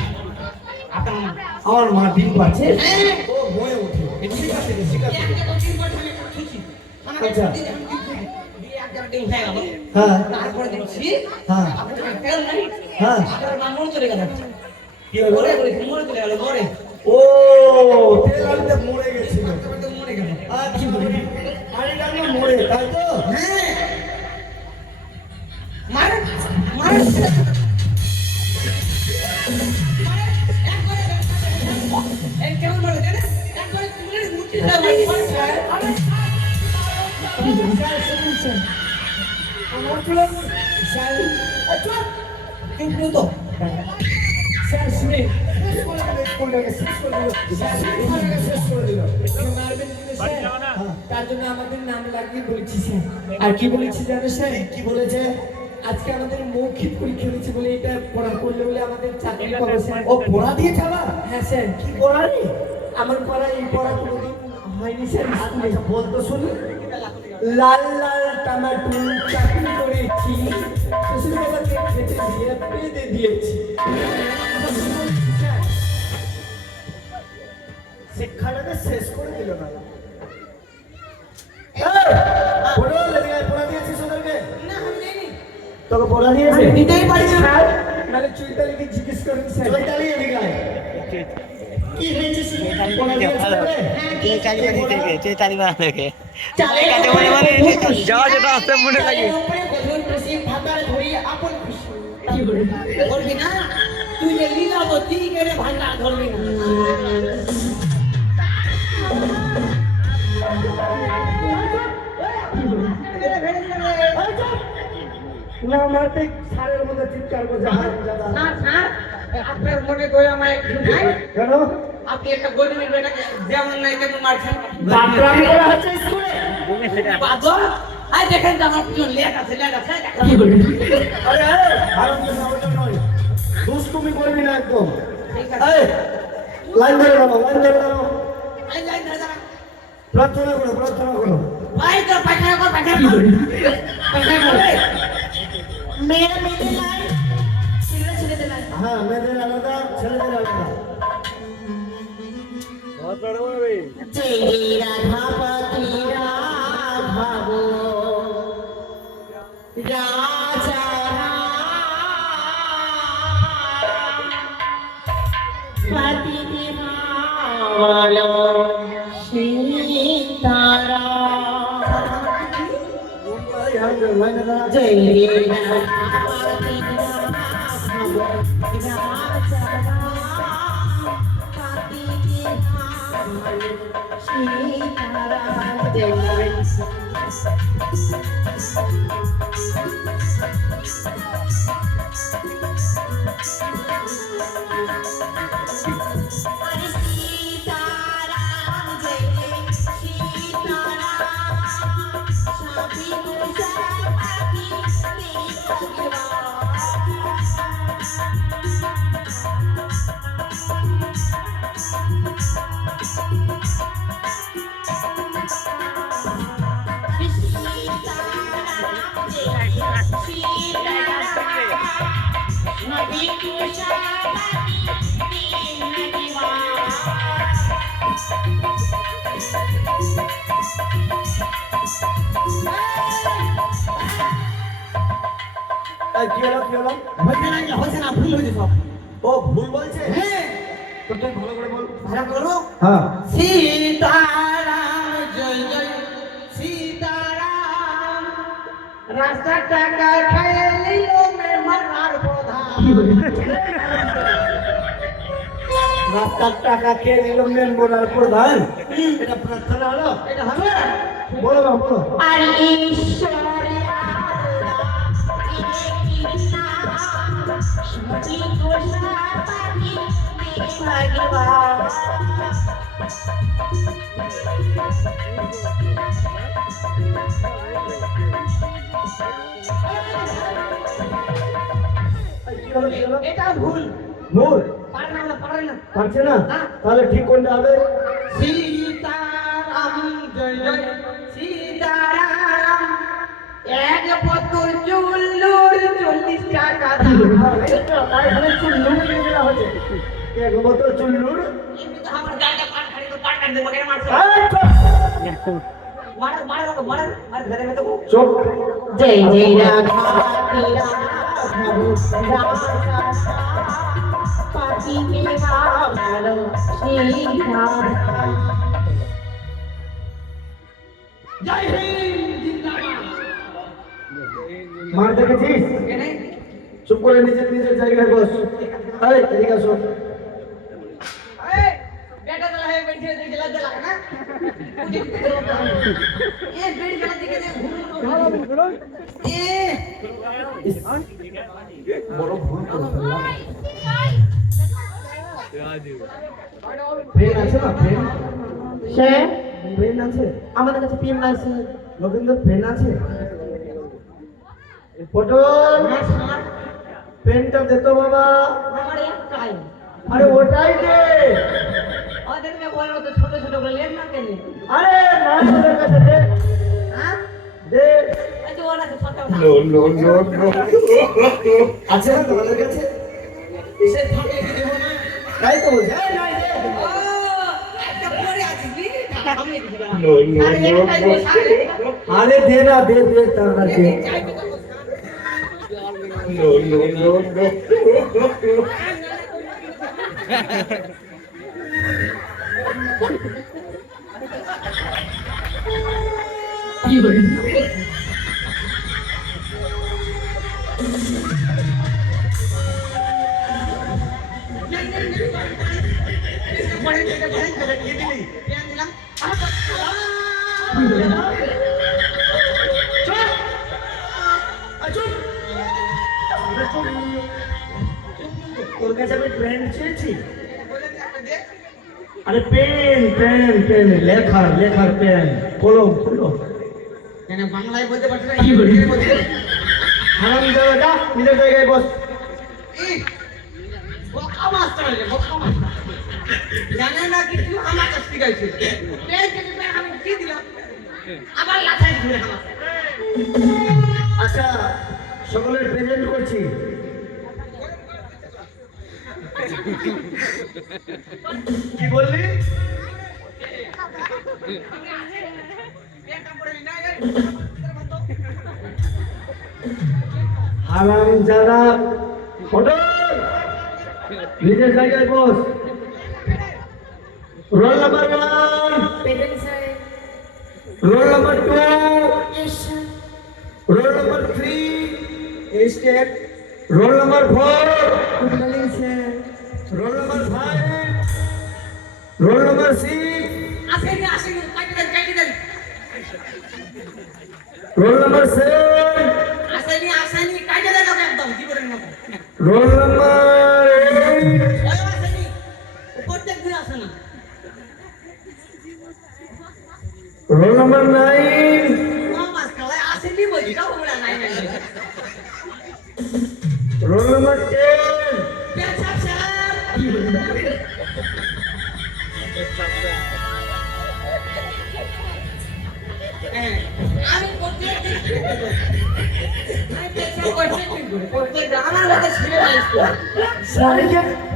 আপনার আমার মা ডিম পাচ্ছে হ্যাঁ ও বয়ে ওঠে ঠিক আছে ঠিক আছে একটা কোচিং পাঠালে খুশি আমাকে আচ্ছা। দিন আমি দিয়ে একটা ডিম খাই গেল হ্যাঁ তারপরে দেখছি হ্যাঁ আপনার ফেল নাই হ্যাঁ আপনার মা মরে চলে গেল কি হলো মরে গেল মরে চলে গেল মরে ও তেল আলুতে মরে গেছিল তারপরে তো মরে গেল আচ্ছা আরে ডাকলো মরে তাই তো হ্যাঁ মারে মারে এই কেমন মারে জানেন একবারে তুলে মুটি না মারি আরে আমার চুল স্যার আচ্ছা চুপ তো স্যার শুনে শেষ করে দিল স্কুলটাকে শেষ করে দিল স্যার শেষ করে দিল তার জন্য আমাদের নাম লাগিয়ে বলেছি স্যার। আর কি বলেছি জানো স্যার? কি বলেছে আজকে আমাদের মৌখিক পরীক্ষা হয়েছে বলে এটা পড়া করলে বলে আমাদের চাকরি পাবো স্যার। ও পড়া দিয়েছে আবার হ্যাঁ স্যার, কি পড়ানি আমার পড়া এই পড়া কোনোদিন হয়নি স্যার স্কুলে। আচ্ছা বল তো শুনি লাল লাল টমেটো চাটনি করেছি, শ্বশুর বাবাকে খেতে দিয়ে পেতে দিয়েছি। শিক্ষাটাকে শেষ করে দিল না। পড়া দিয়েছিস ওদেরকে? না আমি দেইনি। তোকে পড়া দিয়েছে? আমি দিতেই পারি না। নাহলে চৈতালিকে জিজ্ঞেস করেন স্যার। চৈতালি এদিকে আয়। কি হয়েছে শুনি? পড়া দিয়েছে তোকে? যা যেটা আসতে মনে লাগে। চালের উপরে গধুর খুশি, ভাতার ধরি আপন খুশি। করবি না? তুই যে লীলাবতী করে ভান্ডার ধরবি না। না মারতে সারের মধ্যে চিৎকার করছে হারামজাদা। স্যার, স্যার, আপনার মনে করে আমার একটু নাই? কেন? আপনি একটা গরিবের বেটাকে যেমন নাই তেমন মারছেন। বাদরামি করা হচ্ছে স্কুলে? বাদর? আই দেখেন তো আমার পিছন লেখ আছে, লেখ আছে। আরে আরে হারামজাদা ওটা নয়। দুষ্টুমি করবি না একদম। ঠিক আছে। এই লাইন ধরে দাও, লাইন ধরে দাও। আই যাই না যা। প্রার্থনা করো, প্রার্থনা করো। ভাই তো পায়খানা কর, পায়খানা কর। পায়খানা কর। মেয়েরা মেয়েদের লাই, ছেলেরা ছেলেদের লাই। হ্যাঁ, মেয়েদের আলাদা, ছেলেদের আলাদা। জয় রাধাপতি রাঘব রাজা পতি দেওয়াল সীতারা লাইনে দাঁড়া। জয় রাধাপতি রাঘব রাজা পতি দেওয়াল সীতারা জয় सीताराम जय सीताराम सभी गुजराती सीताराम जय सीताराम नदी এই কি হলো, কি হলো? হচ্ছে না, ভুল হয়েছে সব। ও ভুল বলছে? হ্যাঁ, তো তুই ভালো করে বল। ভাড়া করো। হ্যাঁ। सीताराम जय जय सीताराम रास्ता टाका खेलिलो में मनार बोधा রাস্তার টাকা খেয়ে নিল মেন বোনার প্রধান। এটা প্রার্থনা হলো? এটা হবে বলো না, বলো। আর ঈশ্বরে এই কি হলো, কি হলো? এটা ভুল ভুল? পারে না পারে না পারছে না? তাহলে ঠিক কোনটা হবে? सीताराम जय जय सीताराम এক পতর চুল্লুর 40 টাকা দাম এখানে চুল্লুর দিয়ে দেওয়া হচ্ছে। এক বোতল চুল্লুর। এমনি তো আমার গাড়িটা পাট খাড়ি তো পাট কাট দেবো কেন মারছো এই চুপ! মার মার মার মার ধরে মে তো চুপ! जय जय राधापति राघव राजा पति देवाल सीताराम জয় হিন্দ জিন্দাবাদ মার দেখেছিস? কেনে চুপ করে নিজের নিজের জায়গায় বস। এই এদিকে আসো। ए बेटा चला है बैठ के चला चला ना ये बैठ चला दिखे दे ए বড় ভুল করে ফেললাম। ফ্রেন আছে না? ফ্রেন? সে ফ্রেন আছে? আমাদের কাছে পিএম আছে লোকেন্দ্র ফ্রেন আছে? পটল পেনটা দে তো বাবা। हमारे यहाँ टाइम আরে ওটাই দে। और दिन में बोल रहे तो छोटे छोटे को लेना के लिए আরে মাস্টারের কাছে দে। हाँ আছে না তোমাদের কাছে? এসে থাকে কি দেবো না? তাই তো বলছি। এই নাই রে। ও, একটা পরে আছিস নি? আমি দিলাম। আরে একটাই বস, আরে। আরে দে না, দে দে তার দে। তোর কাছে আমি পেন চেয়েছি। আরে পেন পেন পেন লেখার লেখার পেন কলম কলম। কেন বাংলায় বলতে পারছিস না? ইংরেজিতে বলছিস? হারাম দাদা যা নিজের জায়গায় বস। ই, বোকা মাস্টার রে, বোকা মাস্টার। জানে না কিছু আমার কাছ থেকে গাইছে। পেন থেকে পেন আমি কি দিলাম? আবার লাথাই ধরে আমার। আচ্ছা সকলের প্রেজেন্ট করছি। কি বললি? পেনটা পড়ে না এই। হারাম যারা ফটো নিজের জায়গায় বস। Roll number 1, roll number 2, roll number 3, স্টেপ, roll number 4, roll number 5, roll number 6, আসেনি আসেনি কাটি দেন। রোল নাম্বার 7, আসেনি আসেনি কাটি দেন ওকে একদম জীবনের মতো। রোল নাম্বার 8, ওই আসেনি। উপর থেকে ঘুরে আসে না। রোল নাম্বার 9, ও মাস্টার ওই আসেনি বলি কাউ বলে নাই নাই। রোল নাম্বার 10, পেন সাপ সাপ। আমি প্রত্যেকদিন আমার মতো ছেলে মানুষ তো। স্যার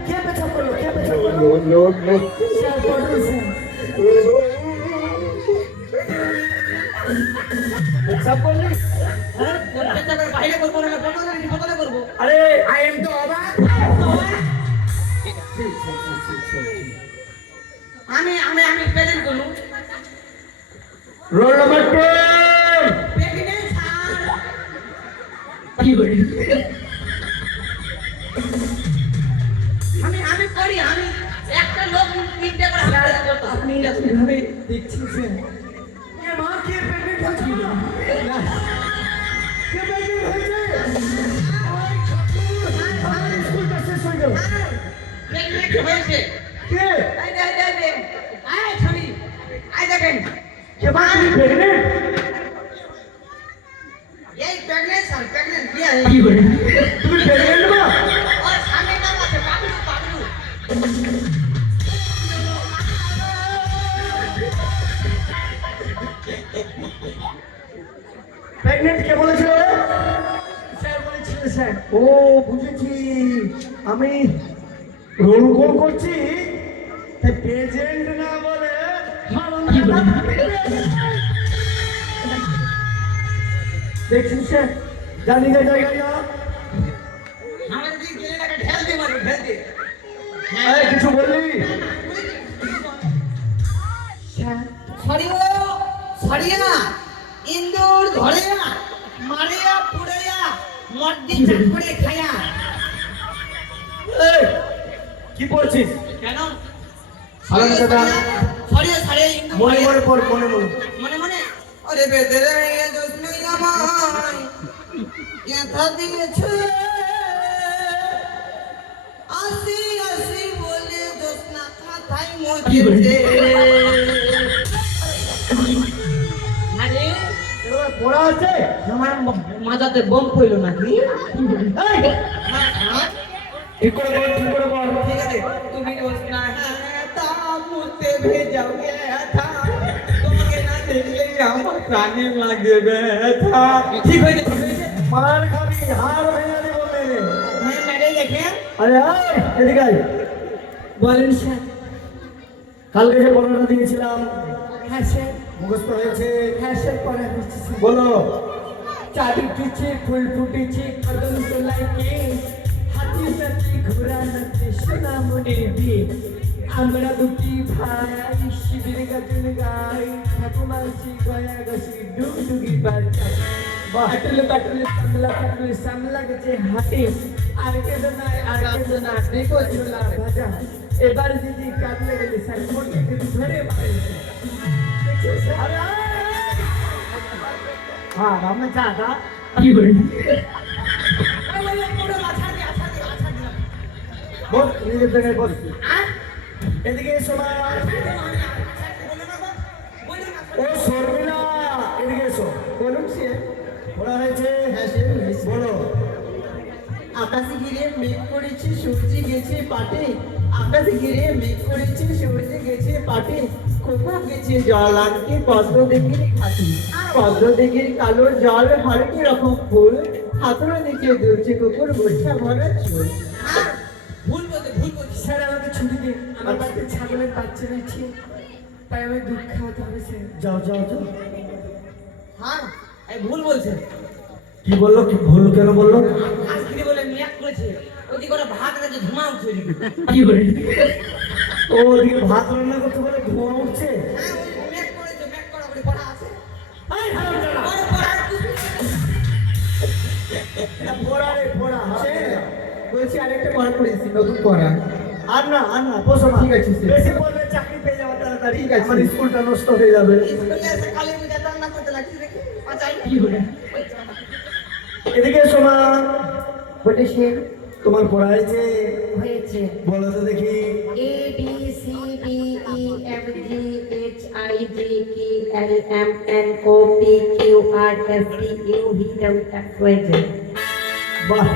কে পেছাব করলো? কে পেছাব করলো? স্যার পড়ুন স্যার। পেছাব করলি? হ্যাঁ, প্রত্যেকটা বাইরে করবো না, কোথায় করবো? আরে আই এম তো অবাক। আমি প্রেজেন্ট করবো। Roll number 10, pregnant sir. আমি করি আমি একটা লোক তিনটে করে হাজার করতে আপনি এভাবে দেখছেন স্যার? এ মা কে প্রেগনেন্ট হয়েছে? না কে প্রেগনেন্ট হয়েছে? আমার স্কুলটা শেষ হয়ে গেল। প্রেগনেন্ট হয়েছে। কে? এই দে আয় ছবি আয় দেখেন কে মা তুমি প্রেগনেন্ট? এই প্রেগনেন্ট স্যার প্রেগনেন্ট কি আছে তুমি প্রেগনেন্ট মা? ওর সামনে নাম আছে পাগলু প্রেগনেন্ট কে বলেছিল? স্যার বলেছিল স্যার ও বুঝেছি। আমি রোল কল করছি তাই প্রেজেন্ট না বলে দেখছিস স্যার জানি না জায়গায় যা। আমাদের দিকে গেলে টাকা ঢেল দিয়ে মারবে ঢেল দিয়ে এই, কিছু বললি? সরিয়া ইন্দুর ধরিয়া মারিয়া পুড়িয়া মর্দি চাট করে খায়া এই, কি পড়ছিস? কেন সালাম দাদা। সরিয়া ইন্দুর মনে মনে পড়, মনে মনে। মনে আরে বেদরে দোস্তি আমায় কথা দিয়েছে আসি বলে দোস্ত না মাথায় মজেছে আরে এবার পড়া আছে? আমার মাথাতে বম পড়লো নাকি এই, ঠিক করে বল, ঠিক করে বল। ঠিক আছে তুমি দোস্ত না তা মুতে ভেজাও ব্যথা তোমাকে না দেখলে আমার প্রাণে লাগে ব্যথা ঠিক হয়েছে মার খাবি, হাড় ভেঙে দেব মেরে। হ্যাঁ মেরে দেখে আরে আয়, এদিকে আয়। বলেন স্যার। কালকে যে পড়াটা দিয়েছিলাম হ্যাঁ স্যার। মুখস্থ হয়েছে? হ্যাঁ স্যার, পড়া হচ্ছে স্যার। বলো। চাঁদ উঠেছে, ফুল ফুটেছে, কদম তোলাইকে, হাতি নাচে, ঘোড়া নাচে, সোনা মনের বিয়ে। আমরা দুটি ভাই শিবির গাজন গাই, ঠাকুমাছি গয়া গছি, ডুগডুগি বাজাই। বাটুলে বাটুলে সামলা কাটুলে সামলা গেছে হাটে, আর কেদো নাই আর কেদো না, দেখো ছোলা ভাজা। এবার দিদি কাটলে গেলে স্যার মোটে ধরে মারেছে। দেখছো স্যার? হ্যাঁ আমরা চাটা কি বলি? বল, নিজের জায়গায় বল। এদিকে এসো মা। ও শর্মিলা, এদিকে এসো। বলুন সে। পড়া হয়েছে? হ্যাঁ সে বলো। আকাশে ঘিরে মেঘ করেছে, সূর্য গেছে পাটে। আকাশে ঘিরে মেঘ করেছে, সূর্য গেছে পাটে। কোথা গেছে জল আনতে পদ্ম দিঘির ঘাটে। পদ্ম দিঘির কালো জল হরেক রকম ফুল, হাতুড়ে নিচে দুলছে কুকুর গোছা ভরা চুল। ভুল বলতে স্যার আমাকে ছুটি দিন, আমার বাড়িতে ছাগলের বাচ্চা রয়েছে, তাই আমি দুধ খাওয়াতে হবে স্যার। যাও যাও যাও। হ্যাঁ এই ভুল বলছে কি বললো? কি ভুল কেন বললো? আজকে বলে মিয়াক করেছে ওদিকে ওরা ভাত রাখে ধুমা উঠছে ওদিকে। কি বলি? ও ওদিকে ভাত রান্না করতে বলে ধোঁয়া উঠছে। হ্যাঁ ওই মেক করেছে, মেক করা করে পড়া আছে। আয় হারামজাদা। পড়া পড়া পড়া রে পড়া, আছে? বলছি আরেকটা পড়া পড়েছি, নতুন পড়া। আর না বসো মা। ঠিক আছে, স্যার। বেশি পড়লে চাকরি পেয়ে যাবো তাড়াতাড়ি। ঠিক আছে। আমার স্কুলটা নষ্ট হয়ে যাবে। স্কুলে এসে কালী পূজা রান্না করতে লাগছে দেখি পাচাই কি বলি? এদিকে এসো মা। বলে সে তোমার পড়া হয়েছে? হয়েছে। বলো তো দেখি। A B C D E F G H I J K L M N O P Q R S T U V W X Y Z। বাহ,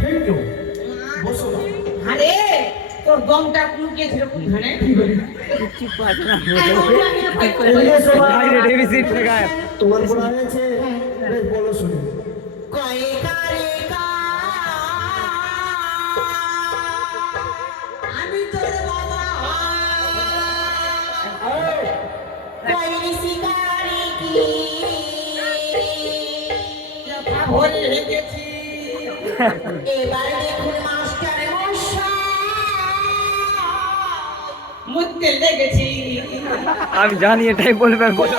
থ্যাংক ইউ। বসো মা। আরে তোর দমটা লুকিয়েছিল কোনখানে? এদিকে এসো মা। ডেভিসিট গায়ে তোমার পড়া হয়েছে? বেশ বলো শুনি। আমি তোর বাবা ভরে রেখেছি। এবার দেখুন মাস্টার মুততে লেগেছি। আমি জানি এটাই বলবেন বলে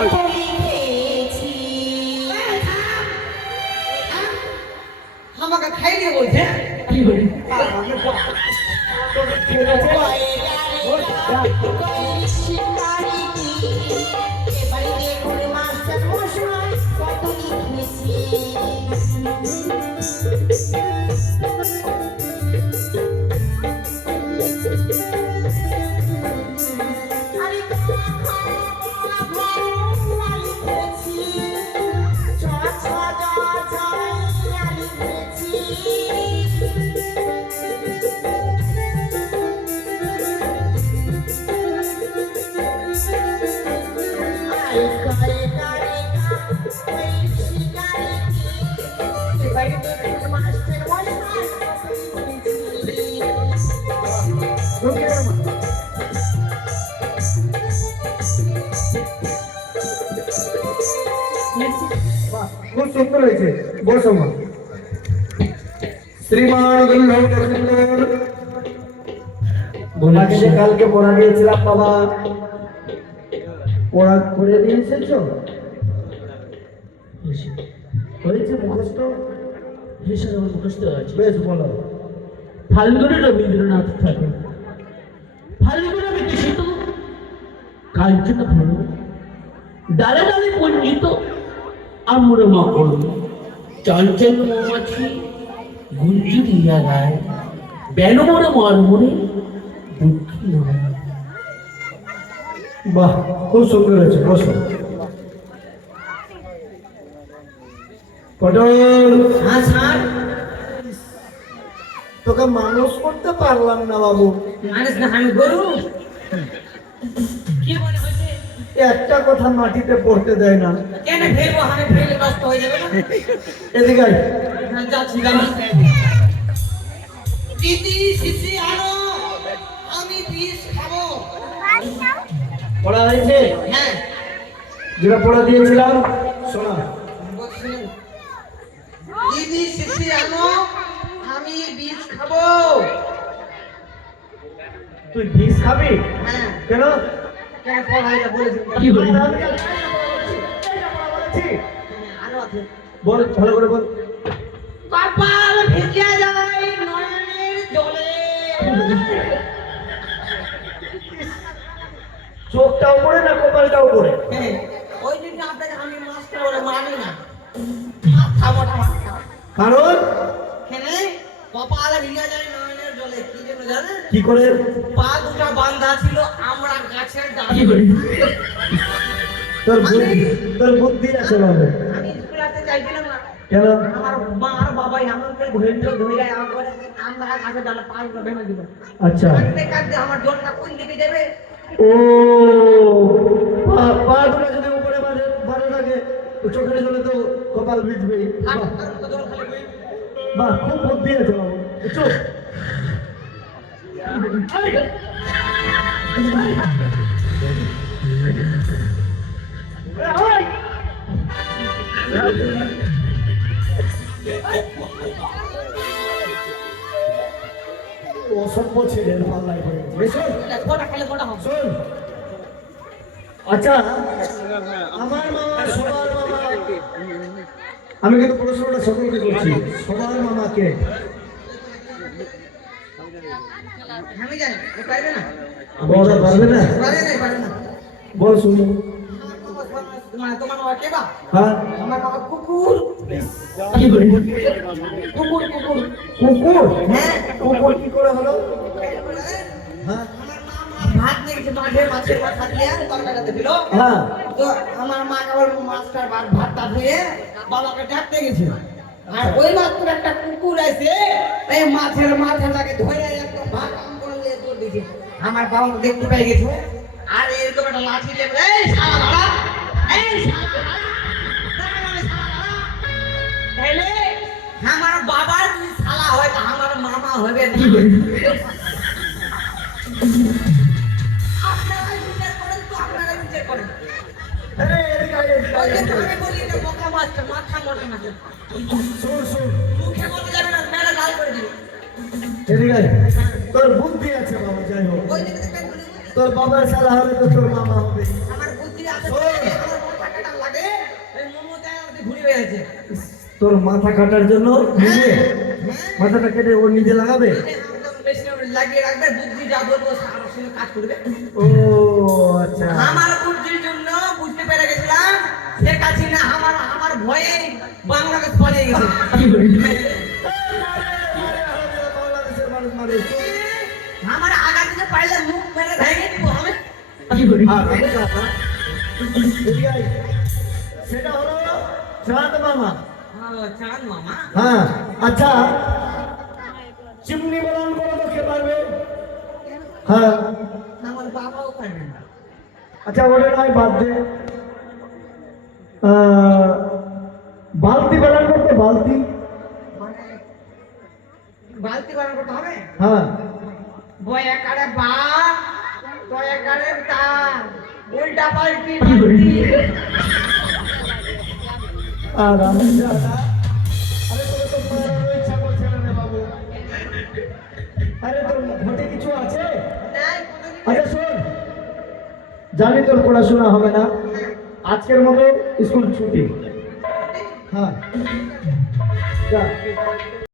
আমাকে খাইয়ে বলছে কি বলি? ঠিক আছে। বাহ, খুব সুন্দর হয়েছে। বসো মা। শ্রীমান তোমাকে যে কালকে পড়া দিয়েছিলাম বাবা, পড়া করে দিয়ে এসেছো? হয়েছে মুখস্থ? হিসাবে আমার মুখস্থ আছে। বেশ বলো। ফাল্গুনে রবীন্দ্রনাথ ঠাকুর, ফাল্গুনে বিকশিত কাঞ্চন ফুল, ডালে ডালে পঞ্জিত আম্র মকর, চঞ্চল মৌমাছি গুঞ্জুরিয়া গায়, বেনমরে মরমরে দুঃখী নয়। বাহ, খুব সুন্দর হয়েছে। বসো। পটল, হ্যাঁ স্যার তোকে মানুষ করতে পারলাম না বাবু। মানুষ না আমি গরু কি মনে হচ্ছে একটা কথা মাটিতে পড়তে দেয় না। কেন ফেলবো? আমি ফেলে নষ্ট হয়ে যাবে না। এদিকে আয়। হ্যাঁ, যাচ্ছি দাঁড়া। দিদি শিশি আনো, আমি বিষ খাবো। পড়া হয়েছে? হ্যাঁ, যেটা পড়া দিয়েছিলাম শোনা। বলছিলেন, দিদি শিশি আনো, আমি বিষ খাবো। তুই বিষ খাবি? হ্যাঁ, কেন? কেন পড়া এটা বলেছেন? কি বলি? আরো আছে। বল ভালো করে বল। কপাল ভিজে যায় নয়নের জলে। চোখটা উপরে না কপালটা উপরে? হ্যাঁ, ওই জন্য আপনাকে আমি মাস্টার বলে মানি না। মাথা মোটা মাথা। কারণ কেন? কপাল ভিজে যায় নয়নের জলে। কি জন্য জানেন? কি করে? পা দুটা বাঁধা ছিল আমরা গাছের কি ডালে। বলি? তোর বুদ্ধি আছে বাবু। আমি স্কুল আসতে চাইছিলাম না। কেন? আমার মা আর বাবাই আমাকে ধরে নিল, ধরে আমার আমরা গাছের ডালে পা দুটো ভেঙে দিল। আচ্ছা। কাঁদতে কাঁদতে আমার জলটা কোন দিকে যাবে? ও পা দুটো যদি উপরে বাঁধা থাকে তো চোখের জলে তো কপাল ভিজবেই। আর বাহ, তার মতো জল খালি বই। বাহ, খুব বুদ্ধি আছে বাবু। চুপ। অসভ্য ছেলে পাল্লায় পড়ে গেছে। শোন, কোটা খেলে কোটা হবে। শোন। আচ্ছা, আমার মামা সবার মামা, আমি কিন্তু প্রশ্নটা সকলকে করছি, সবার মামাকে আমি জানি ও পারবে না। বলা পারবে না? পারবে না। বল শুনি। মানে তোমার বাবা কে বা? হ্যাঁ, আমার বাবা কুকুর। কি বলি? কুকুর কুকুর। কুকুর? হ্যাঁ, কুকুর কি করে হলো? হ্যাঁ, আমার মা ভাত নিয়ে গেছে মাঠে, মাছের মাথা দিয়ে তরকারিতে দিল। হ্যাঁ, তো আমার মা আবার মাছটার ভাতটা ধুয়ে বাবাকে ডাকতে গেছে। আর ওই মাত্র একটা কুকুর আছে, এই মাছের মাথাটাকে ধরে একদম ভাত আম করে দিয়ে দৌড় দিয়েছে। আমার বাবা দেখতে পেয়ে গেছে, আর এরকম একটা লাঠি দিয়ে বলে, এই শালা দাঁড়া, এই শালা দাঁড়া, দাঁড়া মানে শালা দাঁড়া। তাইলে আমার বাবার যদি শালা হয় তা আমার মামা হবে না। আপনারাই বিচার করেন তো, আপনারাই বিচার করেন। আরে এদিকে আয়, এদিকে ওই আয়, যে এদিকে আয়। আমি বলি এটা বোকা মাছটা, মাথা মোটা না। শোন, শোন, মুখে বলতে যাবে না, মেরে লাল করে দিবে। এদিকে আয়। তোর বুদ্ধি আছে বাবা, যাই হোক। ওই দিকে দেখবেন বলি, তোর বাবার শালা হবে তো তোর মামা হবে। আমার বুদ্ধি আছে বলে আমার মাথা কাটা লাগে, এই মোমোটায় আমাকে ঘুরে বেড়াচ্ছে। তোর মাথা কাটার জন্য নিজে মাথাটা কেটে ও নিজে লাগাবে। একদম বেশি লাগিয়ে রাখবে, বুদ্ধি যা বলবো সারা সঙ্গে কাজ করবে। ও আচ্ছা। আমার বুদ্ধির জন্য বুঝতে পেরে গেছিলাম শেখ হাসিনা আমার ভয়ে বাংলাদেশ পালিয়ে গেছে। কি বলি? বাংলাদেশের মানুষ মারে। আমার আগা থেকে পাইলে মুখ মেরে ভেঙে দিব আমি। কি বলি? আর আমি কাকা, এদিকে আয়। সেটা হলো চাঁদ মামা। চাঁদ মামা, হ্যাঁ, আচ্ছা, চিমনি বলন করো তো কে পারবে? হ্যাঁ, আমার বাবাও পারবে না। আচ্ছা, ওটা নয় বাদ দে। বালতি বানান করতে, বালতি। মানে বালতি বানানো করতে হবে। হ্যাঁ, বয়াকারে বা, তয়াকারে তা, উল্টা পাল্টি বালতি। আর আমি দাদা, আরে তোর তো পড়ানোর ইচ্ছা করছে না রে বাবু। আরে তোর ঘটে কিছু আছে? নাই, কোনোদিন আচ্ছা শোন, জানি তোর পড়াশোনা হবে না, আজকের মতো স্কুল ছুটি। হ্যাঁ, যা।